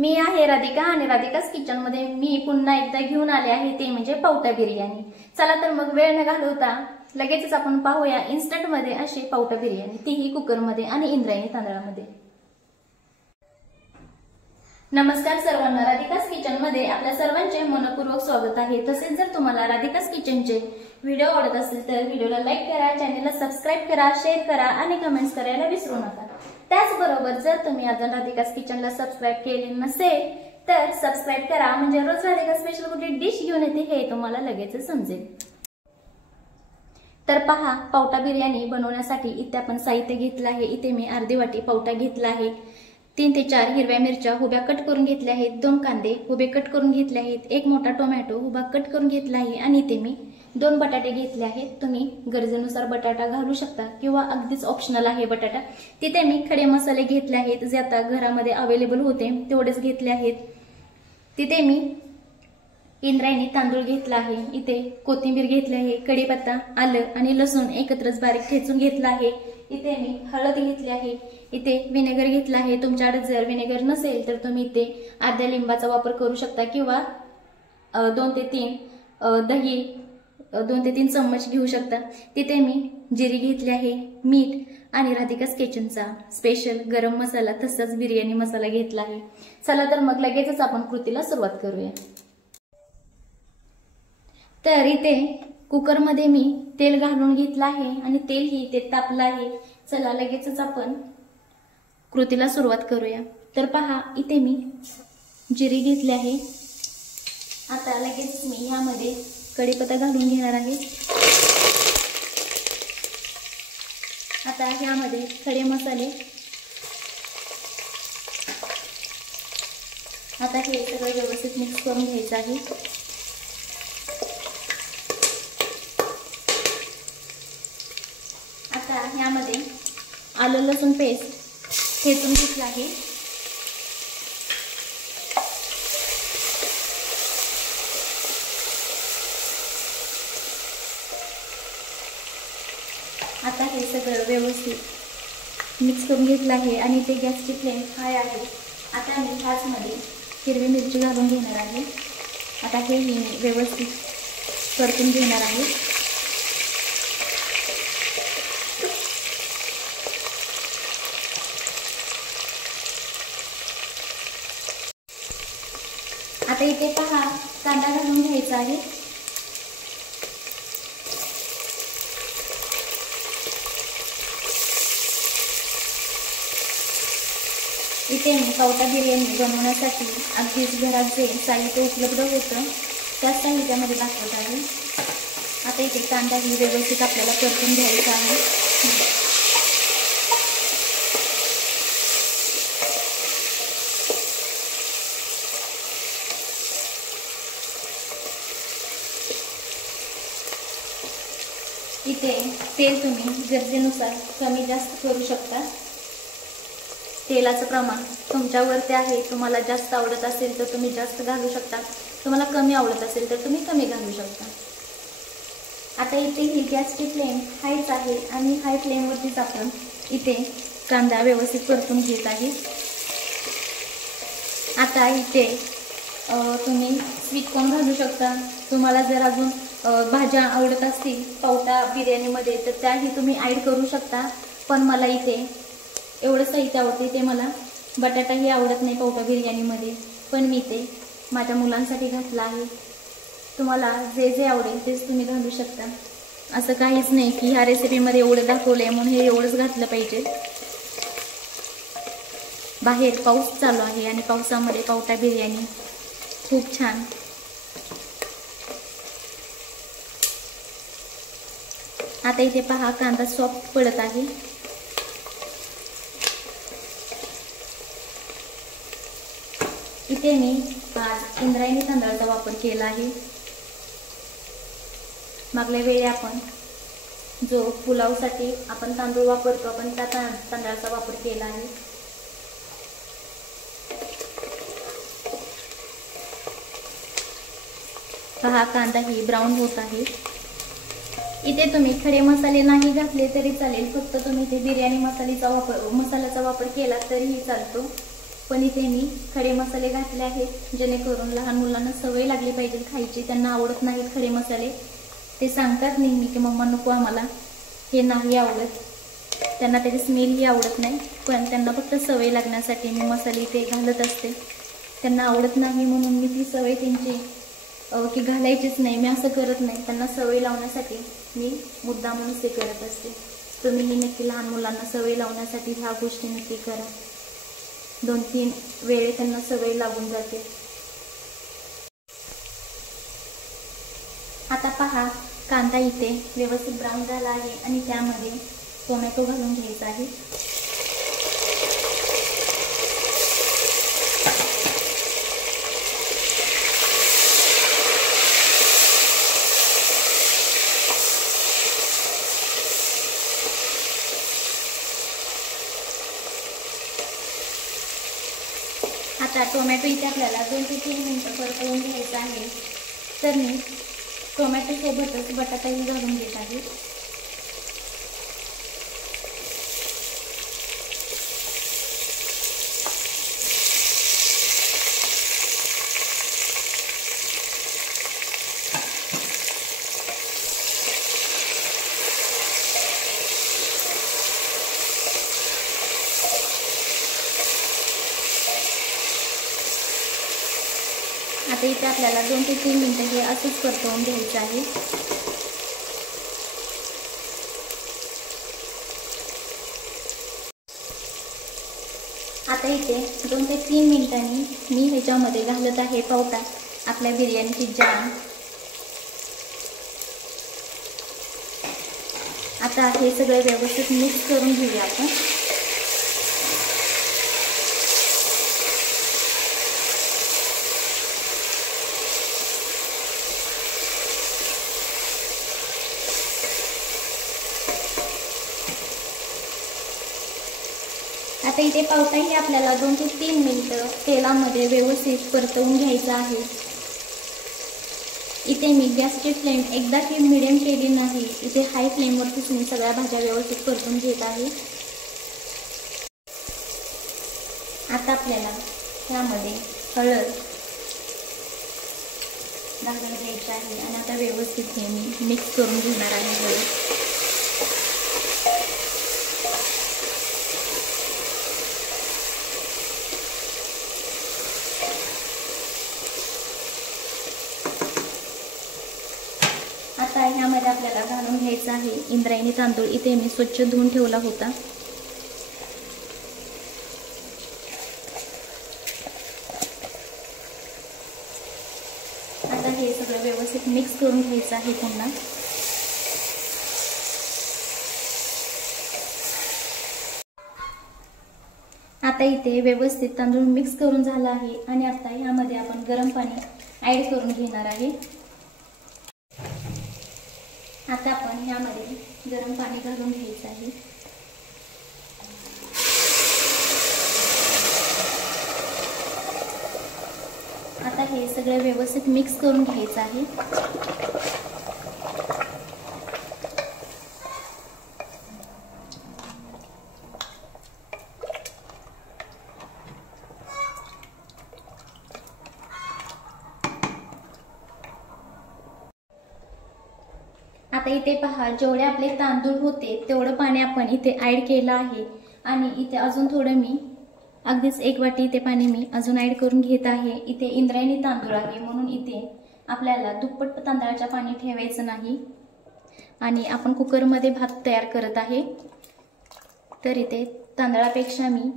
मी आहे राधिका आणि राधिकाच किचन मध्ये मी पुन्हा एकदा घेऊन आले आहे ते म्हणजे पावटा बिर्याणी। चला तर मग वेळ न घालवता लगेचच आपण पाहूया इन्स्टंट मध्ये अशी पावटा बिर्याणी, तीही कुकर मध्ये आणि इंद्रायणी तांदळामध्ये। नमस्कार सर्वांना, राधिकाच किचन मध्ये आपल्या सर्वांचे मनपूर्वक स्वागत आहे। तसेच जर तुम्हाला राधिकाच किचनचे व्हिडिओ आवडत असतील तर व्हिडिओला लाईक करा, चॅनलला सबस्क्राइब करा, शेअर करा आणि कमेंट्स करायला विसरू नका। त्याचबरोबर जर तुम्ही अजून राधिकाच किचनला सबस्क्राइब केले नसेल तर सबस्क्राइब करा, म्हणजे रोज राधिका स्पेशल कुठली डिश घेऊन येते हे तुम्हाला लगेच समजेल। तर पहा, पावटा बिर्याणी बनवण्यासाठी इथे आपण साहित्य घेतलं आहे। इथे मी अर्धी वाटी पावटा घेतला आहे, 3 ते 4 हिरव्या मिरच्या उभ्या कट करून घेतल्या आहेत, 2 कांदे उभे कट करून घेतले आहेत, 1 मोठा टोमॅटो उभा कट करून घेतला आहे आणि इथे मी 2 बटाटे घेतले आहेत। तुम्ही गरजेनुसार बटाटा घालू शकता किंवा अगदीच ऑप्शनल आहे बटाटा। तिथे मी खडे मसाले घेतले आहेत, जे आता घरामध्ये अवेलेबल होते तेवढेच घेतले आहेत। तिथे मी इंद्रायणी तांदूळ घेतला आहे, इथे कोथिंबीर घेतली आहे, कढीपत्ता, आलं आणि लसूण एकत्रच बारीक ठेचून घेतला आहे। इथे मी हळद घेतली आहे, इथे विनेगर घेतला आहे। तुमच्याकडे जर विनेगर नसेल तर तुम्ही इथे अर्ध्या लिंबाचा वापर करू शकता किंवा 2 ते 3 दही 2 ते 3 चम्मच घेऊ शकता। तिथे मी जिरी घेतली आहे, मीठ आणि राधिकाच किचनचा स्पेशल गरम मसाला तसाच बिर्याणी मसाला घेतला आहे। चला तर मग लगेचच आपण कृतीला सुरुवात करूया। तर इथे कुकर मध्ये मी तेल घालून घेतलं आहे आणि तेल ही इथे तापलं आहे। चला लगेचच आपण कृतीला सुरुवात करूया। तर पहा, इथे मी जिरी घेतली आहे। आता लगेच मी यामध्ये कढीपत्ता घालून घेणार आहे। आता यामध्ये खडे मसाले, आता हे सगळं व्यवस्थित मिक्स करून घ्यायचं आहे। आता यामध्ये आलं लसूण पेस्ट ठेचून घेतला आहे। आता हे सगळं व्यवस्थित मिक्स करून घेतलं आहे आणि इथे गॅसची फ्लेम हाय आहे। आता मी ह्याचमध्ये हिरवी मिरची घालून घेणार आहे। आता हे मी व्यवस्थित परतून घेणार आहे। आता इथे पहा, कांदा घालून घ्यायचा आहे। इथे मी पावटा बिर्याणी बनवण्यासाठी अगदीच घरात जे साहित्य उपलब्ध होतं त्याच साहित्यामध्ये दाखवत आहे। आता इथे कांदा ही व्यवस्थित आपल्याला परतून घ्यायचा आहे। इथे तेल तुम्ही गरजेनुसार कमी जास्त करू शकता। तेलाचं प्रमाण तुमच्यावरती आहे, तुम्हाला जास्त आवडत असेल तर तुम्ही जास्त घालू शकता, तुम्हाला कमी आवडत असेल तर तुम्ही कमी घालू शकता। आता इथे ही गॅसची फ्लेम हायच आहे आणि हाय फ्लेमवरतीच आपण इथे कांदा व्यवस्थित परतून घेत आहे। आता इथे तुम्ही स्वीट कॉर्न घालू शकता, तुम्हाला जर अजून भाज्या आवडत असतील पावटा बिर्याणीमध्ये तर त्याही तुम्ही ॲड करू शकता। पण मला इथे एवढं साहित्य आवडते, ते मला बटाटाही आवडत नाही पावटा बिर्याणीमध्ये, पण मी ते माझ्या मुलांसाठी घातलं आहे। तुम्हाला जे जे आवडेल तेच तुम्ही घालू शकता, असं काहीच नाही की ह्या रेसिपीमध्ये एवढं दाखवलंय म्हणून हे एवढंच घातलं पाहिजे। बाहेर पाऊस चालू आहे आणि पावसामध्ये पावटा बिर्याणी खूप छान। आता इथे पहा, कांदा सॉफ्ट पडत आहे। इथे मी आज इंद्रायणी तांदळाचा वापर केला आहे। मागल्या वेळी आपण जो पुलावसाठी आपण तांदूळ वापरतो आपण त्या तांदळाचा वापर केला आहे। पहा, कांदा ही ब्राऊन होत आहे। इथे तुम्ही खडे मसाले नाही घातले तरी चालेल, फक्त तुम्ही ते बिर्याणी मसाल्याचा वापर केला तरीही चालतो। पण इथे मी खडे मसाले घातले आहेत जेणेकरून लहान मुलांना सवय लागली पाहिजे खायची. त्यांना आवडत नाहीत खडे मसाले. ते सांगतात नेहमी की मम्मा नको आम्हाला, हे नाही आवडत. त्यांना त्याची स्मेलही आवडत नाही, पण त्यांना फक्त सवय लागण्यासाठी मी मसाले ते घालत असते. त्यांना आवडत नाही म्हणून मी ती सवय त्यांची की घालायचीच नाही, मी असं करत नाही. त्यांना सवय लावण्यासाठी मी मुद्दामूनच ते करत असते. तुम्हीही नक्की लहान मुलांना सवय लावण्यासाठी ह्या गोष्टी नक्की करा. 2-3 वेळे त्यांना सवय लागून जाते. आता पहा, कांदा इथे व्यवस्थित ब्राऊन झाला आहे आणि त्यामध्ये टोमॅटो घालून घ्यायचा आहे. आता टोमॅटो इथे आपल्याला 2 ते 3 मिनिटं परतवून घ्यायचं आहे. तर मी टोमॅटो सोबतच बटाटाही घालून घेत आहे. आता इथे आपल्याला 2 ते 3 मिनिटं हे असंच परतवून घ्यायचं आहे. आता इथे 2 ते 3 मिनिटांनी मी ह्याच्यामध्ये घालत आहे पावटा, आपल्या बिर्याणीची जान. आता हे सगळं व्यवस्थित मिक्स करून घेऊया आपण. आता इथे पावटाही आपल्याला 2 ते 3 मिनिटं तेलामध्ये व्यवस्थित परतवून घ्यायचा आहे. इथे मी गॅसची फ्लेम एकदाही मिडियम केली नाही, इथे हाय फ्लेमवरतीच मी सगळ्या भाज्या व्यवस्थित परतून घेत आहे. आता आपल्याला त्यामध्ये हळद घालून घ्यायची आहे आणि आता व्यवस्थित हे मी मिक्स करून घेणार आहे हळद. आता ह्यामध्ये आपल्याला घालून घ्यायचं आहे इंद्रायणी तांदूळ. इथे मी स्वच्छ धुवून ठेवला होता. आता हे सगळं व्यवस्थित मिक्स करून घ्यायचं आहे पुन्हा. आता इथे व्यवस्थित तांदूळ मिक्स करून झाला आहे आणि आता ह्यामध्ये आपण गरम पाणी ऍड करून घेणार आहे. आता आपण ह्यामध्ये गरम पाणी घालून घ्यायचं आहे. आता हे सगळं व्यवस्थित मिक्स करून घ्यायचं आहे. आता इथे पहा, जेवढे आपले तांदूळ होते तेवढं पाणी आपण इथे ऍड केलं आहे आणि इथे अजून थोडं मी अगदीच 1 वाटी इथे पाणी मी अजून ऍड करून घेत आहे. इथे इंद्रायणी तांदूळ आहे म्हणून इथे आपल्याला दुप्पट तांदळाचं पाणी ठेवायचं नाही आणि आपण कुकरमध्ये भात तयार करत आहे. तर इथे तांदळापेक्षा मी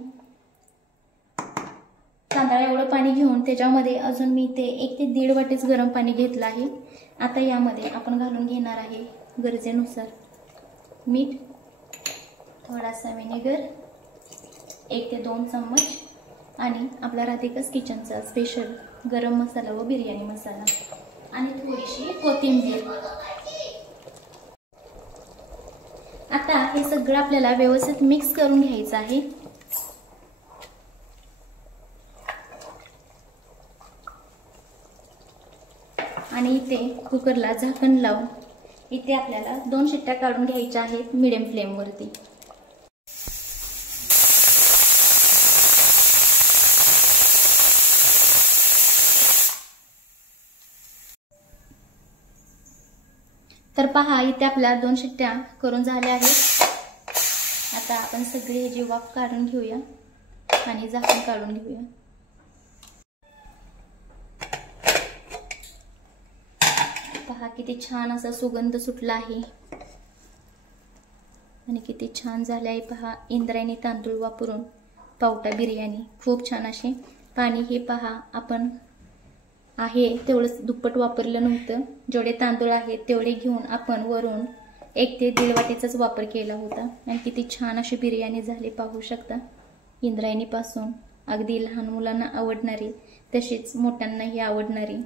तांदळा एवढं पाणी घेऊन त्याच्यामध्ये अजून मी इथे 1 ते 1.5 वाटीच गरम पाणी घेतलं आहे. आता यामध्ये आपण घालून घेणार आहे गरजेनुसार मीठ, थोडासा व्हिनेगर, 1 ते 2 चम्मच आणि आपला राधिकास किचनचा स्पेशल गरम मसाला व बिर्याणी मसाला आणि थोडीशी कोथिंबीर. आता हे सगळं आपल्याला व्यवस्थित मिक्स करून घ्यायचं आहे. आणि इथे कुकरला झाकण लावून इथे आपल्याला 2 शिट्ट्या काढून घ्यायच्या आहेत मीडियम फ्लेमवरती. तर पहा इथे आपल्या 2 शिट्ट्या करून झाल्या आहेत। आता आपण सगळी ह्याची वाफ काढून घेऊया आणि झाकण काढून घेऊया। पहा किती छान असा सुगंध सुटला आहे आणि किती छान झाले आहे। पहा इंद्रायणी तांदूळ वापरून पावटा बिर्याणी खूप छान असे। पाणी हे पहा आपण आहे तेवढंच दुप्पट वापरलं नव्हतं, जेवढे तांदूळ आहेत तेवढे घेऊन आपण वरून 1 ते 1.5 वाटीचाच वापर केला होता आणि किती छान अशी बिर्याणी झाली पाहू शकता। इंद्रायणी पासून अगदी लहान मुलांना आवडणारी तशीच मोठ्यांनाही आवडणारी